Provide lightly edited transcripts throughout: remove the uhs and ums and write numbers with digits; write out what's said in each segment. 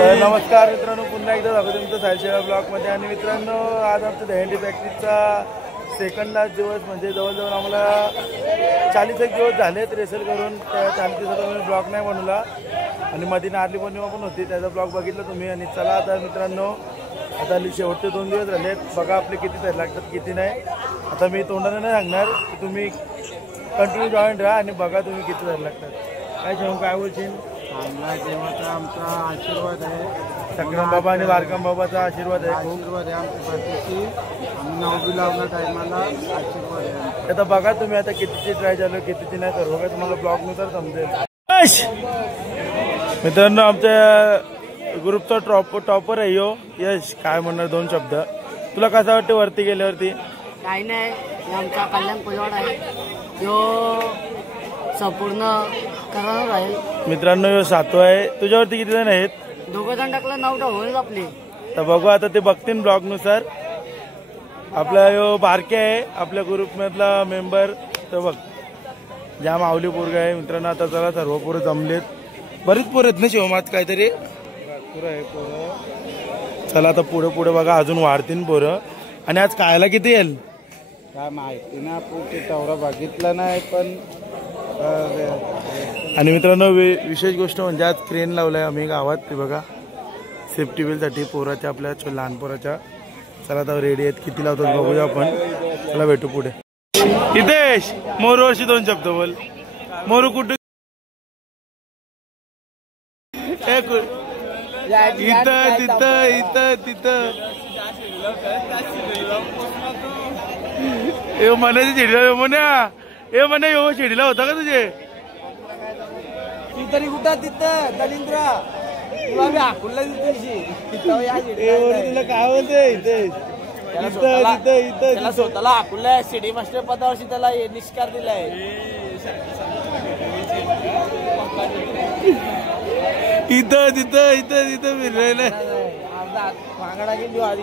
नमस्कार मित्रांनो, पुन्हा एकदा दाखवतो तुमचं सायशेरा ब्लॉगमध्ये. आणि मित्रांनो, आज आमच्या दहीहंडी फॅक्टरीचा सेकंड लास्ट दिवस, म्हणजे जवळजवळ आम्हाला 40 एक दिवस झालेत रेसल करून. त्या 40 दिवसाचा मी ब्लॉग नाही बनवला आणि मध्ये नारळी पौर्णिमा पण होती, त्याचा ब्लॉग बघितला तुम्ही. आणि चला आता मित्रांनो, आता शेवटचे 2 दिवस झालेत. बघा आपले किती तरी लागतात किती नाही. आता मी तोंडाने नाही सांगणार, की तुम्ही कंटिन्यू जॉईन राहा आणि बघा तुम्ही किती तरी लागतात. काय सांगू, काय बोलशील? देवाचा आमचा आशीर्वाद आहे, संग्राम बाबा आणि वारकम बाबाचा आशीर्वाद आहे. आशीर्वाद आहे आमच्या पाठीशी. आम्ही 9 लावल्या टायमाला आशीर्वाद आहे. आता बघा तुम्ही आता कितीची ट्राय झालं कितीची नाही, तर बघा तुम्हाला ब्लॉग नुसार समजेल. मित्रांनो, आमच्या ग्रुपचा टॉपर आहे यो यश. काय म्हणणार 2 शब्द? तुला कसं वाटतं वरती गेल्यावरती? काही नाही, आमचा कल्याण कोलवाड आहे, तो संपूर्ण करणार राहील. मित्रांनो, यो 7वा आहे. तुझ्यावरती किती जण आहेत? 2 जण टाकलं, 9 होईल आपले. तर बघू आता ते बघतील ब्लॉग नुसार. आपला यो बारके आहे आपल्या ग्रुप मधला मेंबर. तर बघ, जाम आवली पोरग आहे मित्रांनो. आता चला सर्व पोरं जमलेत, बरीच पोरं आहेत ना शिवमात काहीतरी पुरं आहे पोरं. चला आता पुढे पुढे बघा, अजून वाढतील पोरं. आणि आज खायला किती येईल काय माहिती ना, ते तेवढा बघितलं नाही. पण आणि मित्रांनो, विशेष गोष्ट म्हणजे आज क्रेन लावलाय आम्ही गावात. ते बघा, सेफ्टी वेलसाठी पोराच्या, आपल्या लहान पोराच्या. चला आता रेडी आहेत, किती लावतात बघूया आपण. चला भेटू पुढे. हितेश, मोरू वर्षी 2 शब्द बोल. मोरू कुठे? इथं तिथं इथं तिथं ए म्हणायची शिडीला म्हणा, ए म्हणा यो शिडीला होता का तुझे? तू तरी कुठं तिथं दलिंद्रा, तुला मी हाकूनला तुला काय बोलते हितेश? त्याला स्वतःला हाकूनलाय, सिटी मास्टर पदावरशी त्याला निष्कार दिलाय. इथं तिथं इथं तिथं फिरलेलं मागडा गेली आधी.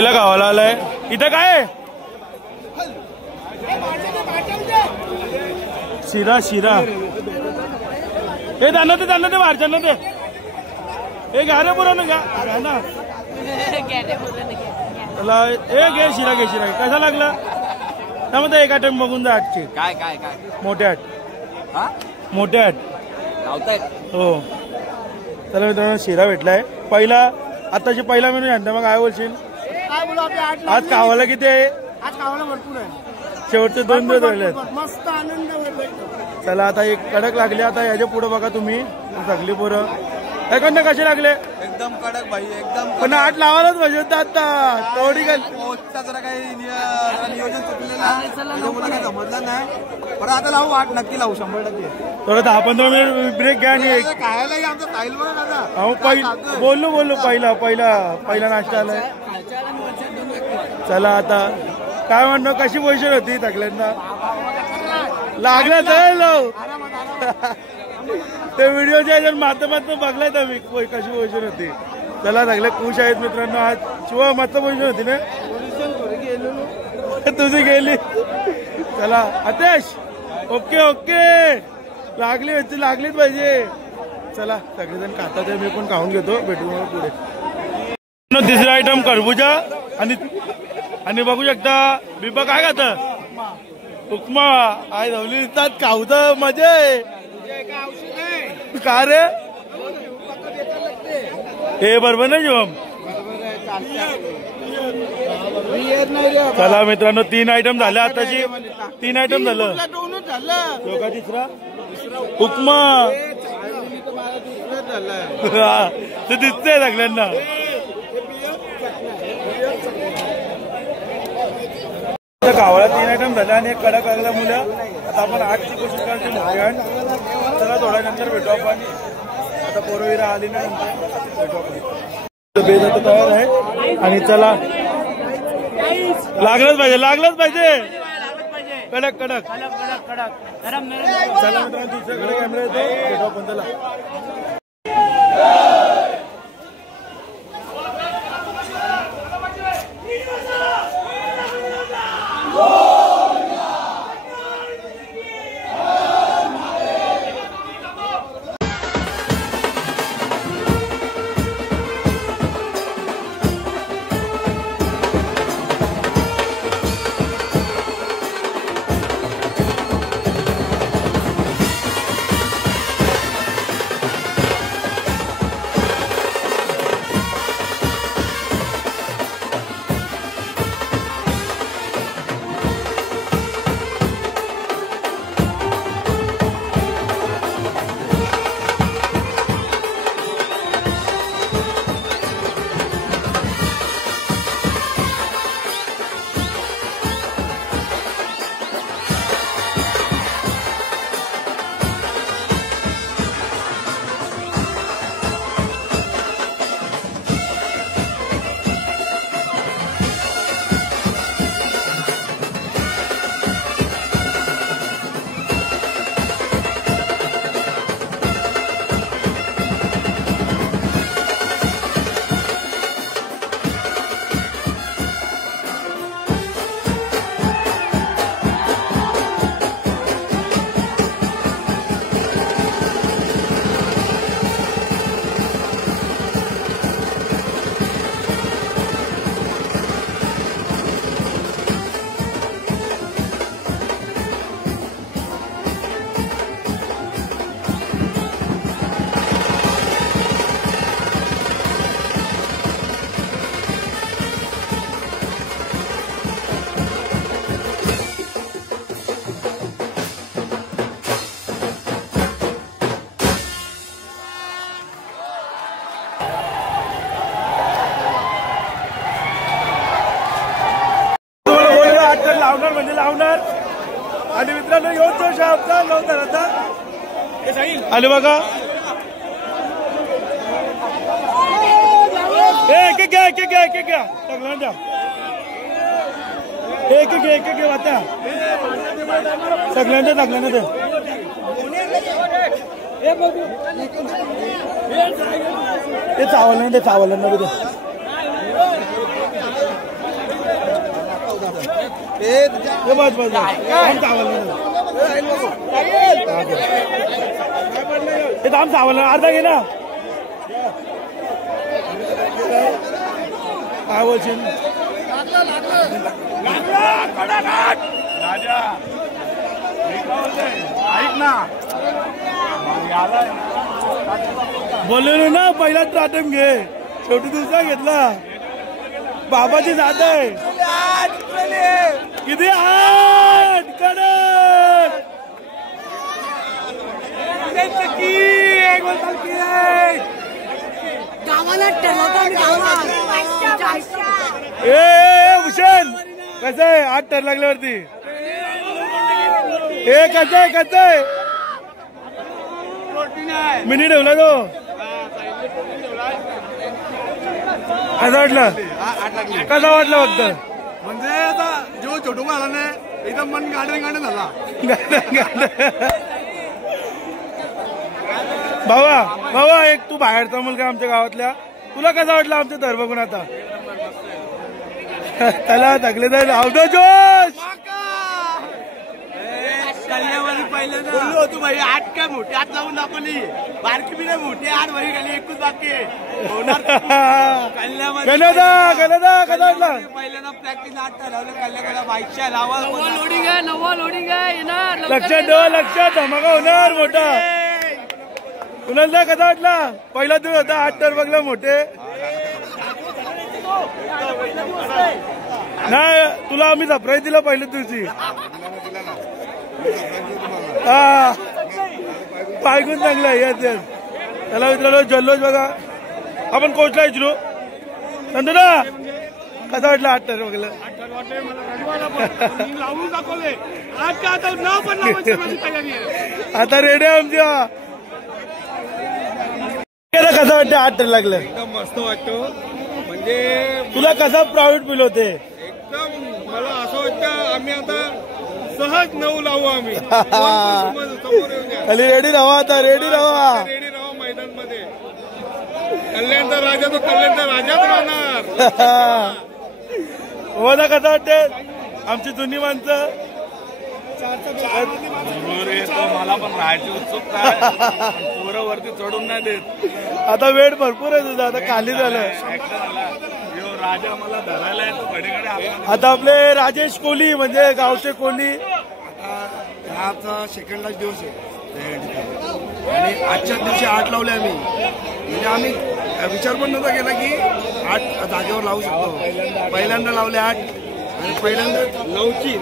पहिला गावाला आलाय. इथं काय शिरा शिरा हे त्यांना ते मारच्या ते हे घ्या रे पुरवलं घ्या ना त्याला हे घे शिरा कसा लागला त्यामध्ये एक आठ बघून जा. आठचे काय काय काय मोठे आठ लावतायत हो. चला मित्रांनो शिरा भेटलाय पहिला आताची पहिला मेनू आणता. मग काय बोलशील काय बोलू आपले आज कावाला किती आहे. आज खावायला भरपूर आहे. शेवटचे 2 दिवस राहिले. मस्त आनंद होईल. चला आता एक कडक लागले. आता याच्या पुढे बघा तुम्ही सगळी पोरं ऐकून कसे लागले एकदम कडक भाई एकदम. पण आठ लावायलाच पाहिजे होतं आता थोडी जरा काही नियोजन चुकलेलं काही समजलं नाही. पण आता लावू आठ नक्की लावू 100%. थोडं 10-15 मिनिट ब्रेक घ्या आणि खायला आमचं स्टाईल बघा दादा. अहो बोललो पहिला नाश्ता आलाय. चला आता काय म्हणतो कशी पोझिशन होती सगळ्यांना लागला तर ते व्हिडिओच्या याच्यात माध्यमातून बघलाय तर मी कशी पोझिशन होती. चला सगळे खुश आहेत मित्रांनो. आज शिवा मस्त पोझिशन होती ना तुझी गेली. चला आतेश ओके लागलीच पाहिजे. चला सगळेजण खातात मी पण खाऊन घेतो. भेटू मग पुढे. तिसरा आयटम खरबुजा आणि बघू शकता बिबा काय खात उपमा आई धवली दिसतात खाऊचं मजा आहे का रे. हे बरोबर नाही शिवम. चला मित्रांनो 3 आयटम झाले आताची. 3 आयटम झालं. योगा तिसरा उपमा ते दिसतंय सगळ्यांना. गावाला 3 आयटम झाले आणि एक कडक लागला मुलं. आता आपण 8ची कोशिश करायची मोठी. चला थोड्या नंतर भेटू आपण. आता पोरविरा आली ना भेटू आपण. बेज आता तयार आहे आणि चला लागलंच पाहिजे कडक. चला मित्रांनो दुसऱ्याकडे कॅमेरा येतो भेटू आपण. चला लावणार आणि मित्रांनो येऊन तो शब्द लावणार आले बघा एक घ्या सगळ्यांना एक घे आता सगळ्यांना ते चावलं ना ते बस बस दाम चावलं अर्धा घे ना काय बोलशील ऐक ना बोललो ना पहिला प्राथम घे शेवटी दुसरा घेतला बाबाची जात आहे किती 8 कडक भूषण कसं आहे 8 टन लागल्यावरती हे कसं आहे मिनी ठेवला तो कसा वाटलं फक्त म्हणजे आता जो छोटू आला ना एकदम मन गार्डन झाला भावा एक तू बाहेरचा मुलगा आमच्या गावातल्या तुला कसा वाटला आमचे धर बघून आता त्याला थकले जाईल अवधो जोश कल्यावाली पहिल्यांदा बोललो होतो भाई 8 काय मोठी 8 लावून दाखवली बारकी बी नाही मोठी 8 वरी खाली एकच बाकी होणार कल्यादा कसा वाटला पहिल्यांदा प्रॅक्टिस 8 लावलं कल्याला बाईकच्या लावा नवा लोडिंग आहे येणार लक्षात धमाका होणार मोठा कुणाला कसा वाटला पहिला दिवस होता 8 टन बघला मोठे नाही तुला आम्ही सरप्राईज दिला पहिल्या दिवशी हा पायगून चांगला येस त्याला विचारलो जल्लोष बघा आपण कोचला विचारू नंतर ना कसा वाटला 8 टन बघलं आता रेडी आमच्या कसं वाटतं 8 टन लागलं एकदम मस्त वाटतो म्हणजे तुला कसा प्राऊड फील होते एकदम मला असं वाटतं आम्ही आता सहज 9 लावू आम्ही समोर येऊन खाली रेडी राहा आता रेडी राहा मैदान मध्ये कल्याणचा राजा तो कल्याणचा राजाच राहणार मला कसं वाटते आमची जुनी माणसं मला पण राहायची उत्सुकता पोरं वरती चढून नाही देत आता वेळ भरपूर आहे तुझा आता खाली झालं राजा मला धरायला येतो आता आपले राजेश कोहली म्हणजे गावचे कोहली ह्याचा सेकंडलाच दिवस आहे आणि आजच्या दिवशी 8 लावले आम्ही म्हणजे आम्ही विचार पण नव्हता केला की 8 जागेवर लावू शकतो पहिल्यांदा लावले 8 आणि पहिल्यांदा 9ची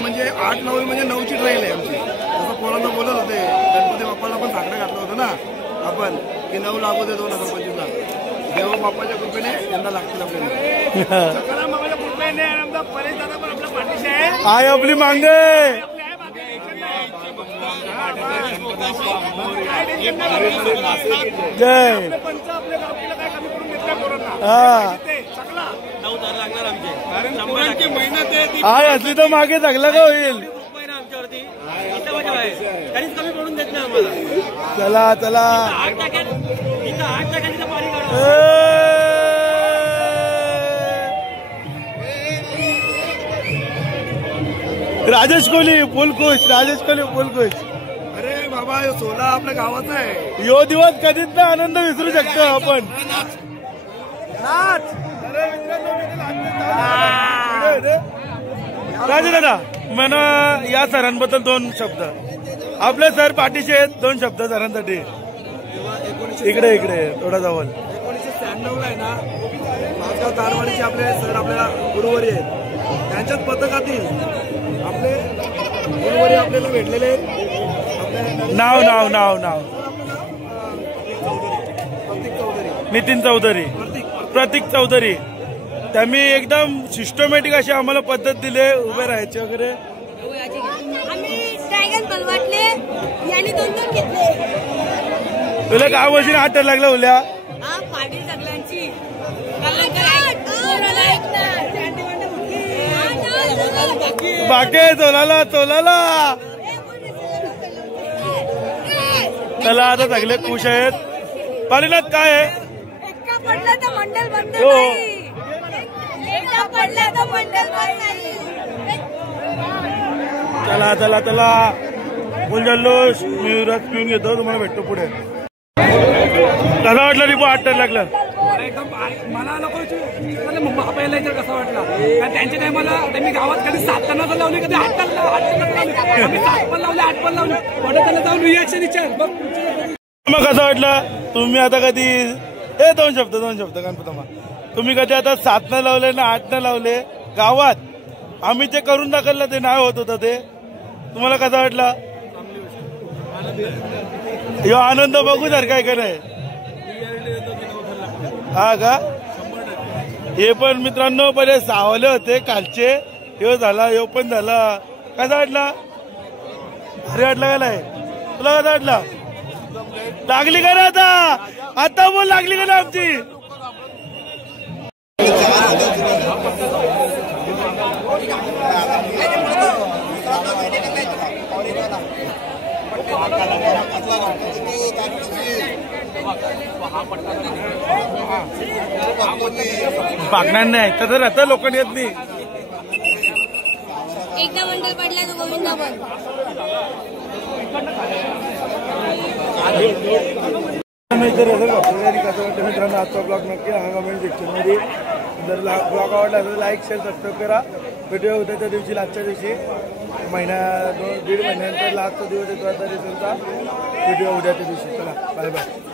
म्हणजे 8 लावले म्हणजे 9ची ट्रेल आहे आमची जसं पोरांना बोलत होते गणपती बाप्पाला पण साखरं घातलं होतं ना आपण की 9 लागू दे 2025 ला देवा बाप्पाच्या कृपेने यंदा लागतील आपल्याला आय आपली मांगे जय आय असली तर मागे जगला का होईल चला चला राजेश कोहली फुल खुश राजेश कोहली फुल खुश अरे बाबा सोला आपल्या गावाचा आहे यो दिवस कधीच ना आनंद विसरू शकतो आपण राजे दादा मला या सरांबद्दल 2 शब्द आपले सर पाठीशी आहेत 2 शब्द सरांसाठी इकडे थोडा जवळ 1996 ला आहे ना माझगाव तारवाडीचे आपले सर आपल्याला गुरुवारी आहेत त्यांच्याच पथकातील आपले गुरुवारी आपल्याला भेटलेले नाव नितीन चौधरी प्रतीक चौधरी त्यांनी एकदम सिस्टमॅटिक अशी आम्हाला पद्धत दिली उभे राहायचे वगैरे ड्रॅगन बलवाटले यांनी 2 घेतले तुला काय वर्षी 8 टन लागला उल्या पाडी सगळ्यांची बाकी तोलाला चला आता सगळे खुश आहेत पालीनाथ काय आहे मंडल बंद एकदा पडला तर मंडल पण नाही. चला चला चला फुल जल्लोष. मी रस पिऊन घेतो, तुम्हाला भेटतो पुढे. कसा वाटला रिपो 8 टन लागलं? एकदम मला नको पहिला इतर कसा वाटला कारण त्यांच्या टायमाला त्यांनी गावात कधी 7 टनाचं लावले, कधी 8 टन लावले, 7 पण लावले, 8 पण लावले. वडोदऱ्याला जाऊन रिॲक्शन विचार बघ. मग कसं वाटलं? तुम्ही आता कधी दोन शब्द गणपतमा, तुम्ही कधी आता 7 न लावले ना 8 न लावले गावात? आम्ही ते करून दाखवलं, ते नाही होत होतं ते. तुम्हाला कसा वाटला? ह्यो आनंद बघू जर काय का नाही. हा का? हे पण मित्रांनो पहिले सावले होते कालचे, ह्यो झाला, ह्यो पण झाला. कसा वाटला? भारी वाटला का नाही? तुला कसा वाटला? लागली का ना आता बोल, लागली का ना आमची? पाकणार नाही तर आता लोकांनी येत नाही. एकदा मंडल पडला तर गोविंदा पण. मित्रांनो आजचा ब्लॉग नक्की कमेंट सेक्शन मध्ये. जर ब्लॉग आवडला तर लाईक शेअर सबस्क्राईब करा. व्हिडिओ उद्याच्या दिवशी, आजच्या दिवशी, महिना 2-1.5 महिन्यानंतर लास्टचा दिवस येतो आता रिझल्टचा व्हिडिओ उद्याच्या दिवशी. चला बाय बाय.